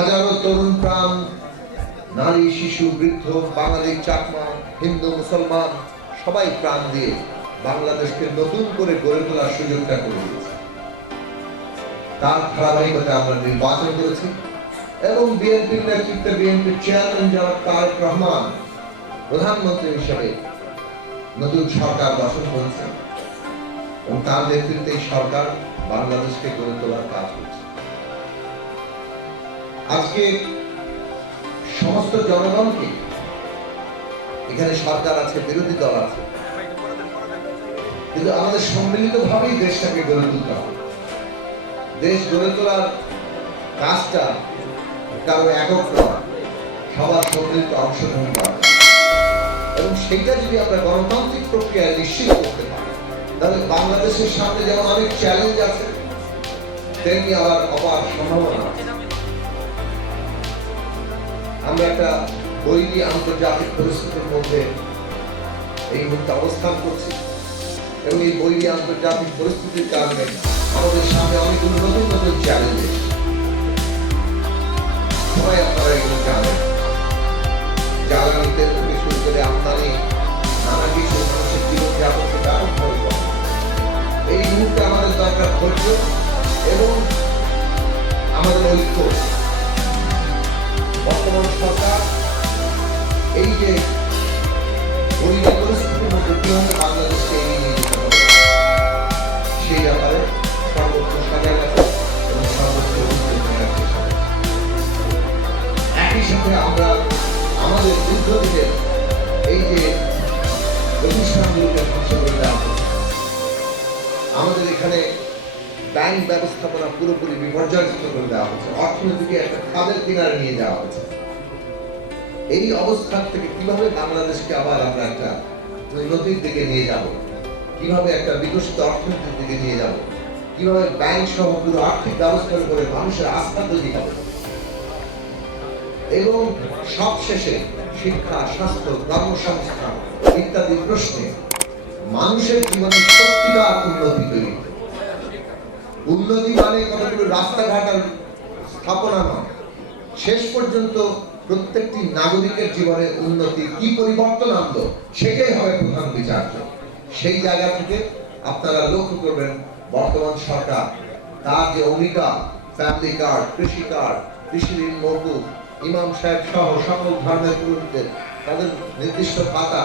হাজারো তরুণ প্রাণ, নারী, শিশু, বৃদ্ধ, বাঙালি, চাকমা, হিন্দু, মুসলমান সবাই প্রাণ দিয়ে বাংলাদেশকে নতুন করে গড়ে তোলার সুযোগটা করে দিয়েছে। তার ধারাবাহিকতায় আমরা নির্বাচন করেছি এবং বিএনপির নেতৃত্বে বিএনপির চেয়ারম্যান জনাব তারেক রহমান প্রধানমন্ত্রী হিসেবে নতুন সরকার গঠন করেছেন এবং তার নেতৃত্বে সরকার বাংলাদেশকে গড়ে তোলার কাজ করছে। আজকে সমস্ত জনগণকে, এখানে সরকার আছে, বিরোধী দল আছে, কিন্তু আমাদের সম্মিলিতভাবেই দেশটাকে গড়ে তুলতে হবে। দেশ গড়ে তোলার কাজটা কারো একক নয়, সবার সম্মিলিত অংশগ্রহণ করা যায় এবং সেইটা যদি আমরা গণতান্ত্রিক প্রক্রিয়ায় নিশ্চিত করতে পারি, তাহলে বাংলাদেশের সামনে যেমন অনেক চ্যালেঞ্জ আছে, তেমনি আবার অপার সম্ভাবনা আছে। আমরা একটা বৈরী আন্তর্জাতিক পরিস্থিতির মধ্যে এই মুহূর্তে অবস্থান করছি এবং এই বৈরী আন্তর্জাতিক পরিস্থিতির কারণে আমাদের সামনে অনেকগুলো নতুন নতুন চ্যালেঞ্জ। সবাই আপনারা এগুলো জানেন, জ্বালানি তেল থেকে শুরু করে আমদানি, নানা কিছু মানুষের জীবনযাপনকে ব্যাপকভাবে কম। এই মুহূর্তে আমাদের দরকার ধৈর্য এবং আমাদের ঐক্য। বর্তমান সরকার এই যে বৈরী পরিস্থিতির মধ্যে কিভাবে বাংলাদেশকে এগিয়ে নিয়ে যেতে হবে সেই ব্যাপারে সর্বোচ্চ সজাগ আছে এবং সর্বোচ্চ উদ্যোগ নেওয়ার চেষ্টা করছে। একই সাথে আমরা আমাদের বিদ্রোহীদের এই যে প্রতিষ্ঠানগুলোকে ধ্বংস করে দেওয়া হচ্ছে, আমাদের এখানে ব্যাংক ব্যবস্থাপনা পুরোপুরি বিপর্যয়গ্রস্ত করে দেওয়া হচ্ছে, অর্থনীতিকে একটা খাদের কিনারে নিয়ে যাওয়া হচ্ছে। এই অবস্থান থেকে কিভাবে বাংলাদেশকে আবার আমরা একটা উন্নতির দিকে নিয়ে যাব, কিভাবে একটা বিকশিত অর্থনীতির দিকে নিয়ে যাব, কিভাবে ব্যাংক সহ পুরো আর্থিক ব্যবস্থার উপরে মানুষের আস্থা তৈরি হবে এবং সবশেষে শিক্ষা, স্বাস্থ্য, কর্মসংস্থান ইত্যাদি প্রশ্নে মানুষের জীবনে সত্যিকার উন্নতি তৈরি। উন্নতি মানে কতগুলো রাস্তাঘাটের স্থাপনা নয়, শেষ পর্যন্ত প্রত্যেকটি নাগরিকের জীবনে উন্নতি কি পরিবর্তন আনলো সেটাই হবে প্রধান বিচার্য। সেই জায়গা থেকে আপনারা লক্ষ্য করবেন বর্তমান সরকার তার যে অঙ্গীকার, ফ্যামিলি কার্ড, কৃষি কার্ড, কৃষি ঋণ মওকুফ, ইমাম সাহেব সহ সকল ধর্মের পুরোহিতদের তাদের নির্দিষ্ট পাতা,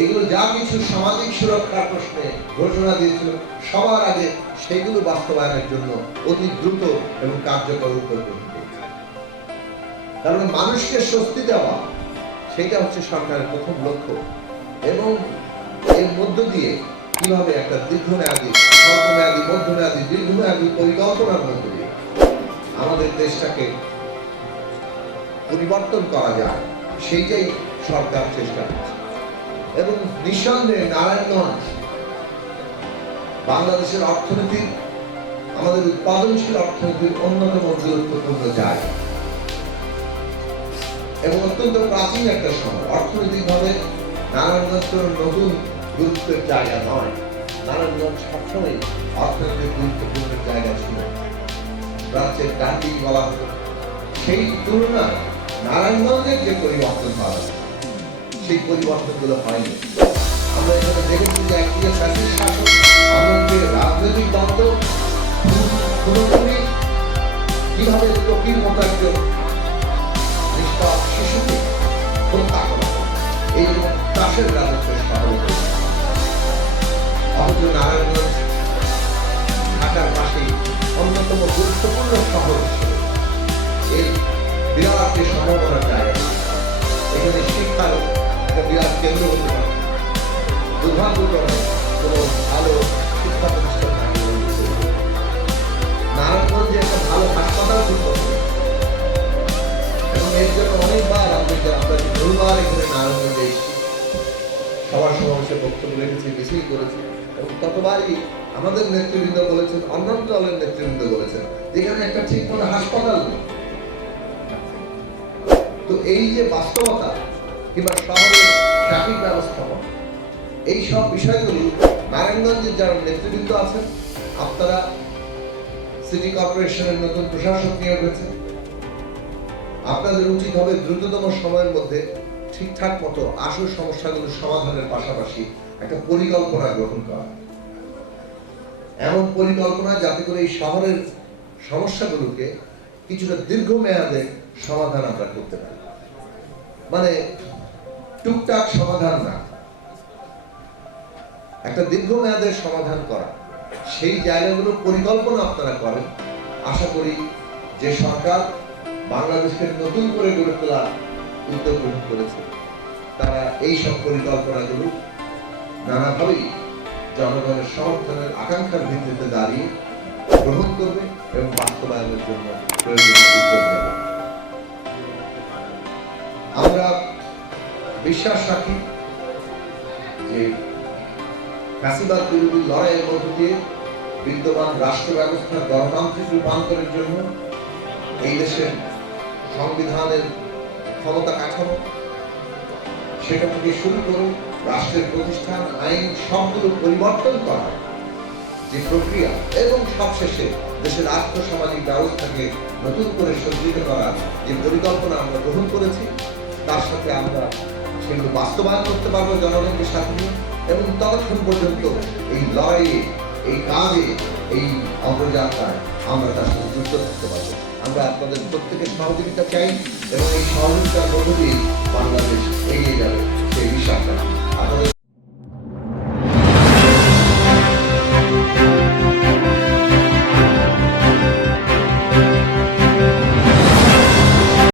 এগুলো যা কিছু সামাজিক সুরক্ষার প্রশ্নে ঘোষণা দিয়েছিল, সবার আগে সেগুলো বাস্তবায়নের জন্য অতি দ্রুত এবং কার্যকর উদ্যোগ গ্রহণ করছে। কারণ মানুষকে স্বস্তি দেওয়া সেটা হচ্ছে সরকারের প্রথম লক্ষ্য এবং এর মধ্য দিয়ে কিভাবে একটা দীর্ঘমেয়াদী, স্বল্পমেয়াদী, মধ্যমেয়াদী, দীর্ঘমেয়াদী পরিকল্পনার মধ্য দিয়ে আমাদের দেশটাকে পরিবর্তন করা যায় সেইটাই সরকার চেষ্টা করছে। এবং নিঃসন্দেহে নারায়ণগঞ্জ বাংলাদেশের অর্থনীতির, আমাদের উৎপাদনশীল অর্থনীতির অন্যতম গুরুত্বপূর্ণ জায়গা এবং অত্যন্ত প্রাচীন একটা শহর। অর্থনৈতিকভাবে নারায়ণগঞ্জ কোনো নতুন গুরুত্বের জায়গা নয়, নারায়ণগঞ্জ সবসময় অর্থনৈতিক গুরুত্বপূর্ণ জায়গা ছিল। রাজ্যের ডান্ডি বলা হতো, সেই তুলনায় নারায়ণগঞ্জের যে পরিবর্তন হওয়া সেই পরিবর্তনগুলো হয়নি। আমরা এখানে দেখেছি যে একদিকে ফ্যাসিস্ট শাসন, অন্যদিকে রাজনৈতিক দ্বন্দ্ব, পুরোপুরি কিভাবে টকির মতো একজন নিষ্পাপ শিশুকে হত্যা করা, এই তাসের রাজত্বের শহর। অথচ নারায়ণগঞ্জ ঢাকার পাশেই অন্যতম গুরুত্বপূর্ণ শহর হিসেবে এই বিরাট যে সম্ভাবনার জায়গা, এখানে শিক্ষার একটা বিরাট কেন্দ্র হতে পারে। দুর্ভাগ্যজনক কোনো ভালো শিক্ষা প্রতিষ্ঠান নারায়ণগঞ্জে একটা ভালো হাসপাতাল করতে হবে এবং এর জন্য অনেকবার আমরা বহুবার এখানে নারায়ণগঞ্জে এসেছি, সবার সমাবেশে বক্তব্য রেখেছি, মিছিল করেছি এবং ততবারই আমাদের নেতৃবৃন্দ বলেছেন, অন্যান্য দলের নেতৃবৃন্দ বলেছেন যেখানে একটা ঠিক মতো হাসপাতাল নেই। তো এই যে বাস্তবতা কিংবা শহরের ট্রাফিক ব্যবস্থাপনা, এই সব বিষয়গুলি নারায়ণগঞ্জের যারা নেতৃবৃন্দ আছেন, আপনারা সিটি কর্পোরেশনের নতুন প্রশাসক নিয়োগ হয়েছে, আপনাদের উচিত হবে দ্রুততম সময়ের মধ্যে ঠিকঠাক মতো আসল সমস্যাগুলো সমাধানের পাশাপাশি একটা পরিকল্পনা গ্রহণ করা, এমন পরিকল্পনা যাতে করে এই শহরের সমস্যাগুলোকে কিছুটা দীর্ঘমেয়াদে সমাধান আমরা করতে পারি। মানে টুকটাক সমাধান না, একটা দীর্ঘমেয়াদের সমাধান করা, সেই জায়গাগুলো পরিকল্পনা আপনারা করেন। আশা করি যে সরকার বাংলাদেশকে নতুন করে গড়ে তোলার উদ্যোগ গ্রহণ করেছে, তারা এই সব পরিকল্পনাগুলো নানাভাবেই জনগণের সমর্থনের আকাঙ্ক্ষার ভিত্তিতে দাঁড়িয়ে গ্রহণ করবে এবং বাস্তবায়নের জন্য প্রয়োজনীয় উদ্যোগ নেবে। আমরা বিশ্বাস রাখি যে ফ্যাসিবাদ বিরোধী লড়াইয়ের মধ্য দিয়ে বিদ্যমান রাষ্ট্র ব্যবস্থার গণতান্ত্রিক রূপান্তরের জন্য এই দেশের সংবিধানের ক্ষমতা কাঠামো, সেটা থেকে শুরু করে রাষ্ট্রের প্রতিষ্ঠান, আইন সবগুলো পরিবর্তন করা যে প্রক্রিয়া এবং সবশেষে দেশের আর্থসামাজিক ব্যবস্থাকে নতুন করে সজ্জিত করার যে পরিকল্পনা আমরা গ্রহণ করেছি, তার সাথে আমরা সেগুলো বাস্তবায়ন করতে পারবো জনগণকে সাথে নিয়ে, এবং ততক্ষণ পর্যন্ত এই লড়াইয়ে, এই কাজে, এই অগ্রযাত্রায় আমরা তার সাথে যুক্ত থাকতে পারবো। আমরা আপনাদের প্রত্যেকের সহযোগিতা চাই এবং এই সহযোগিতা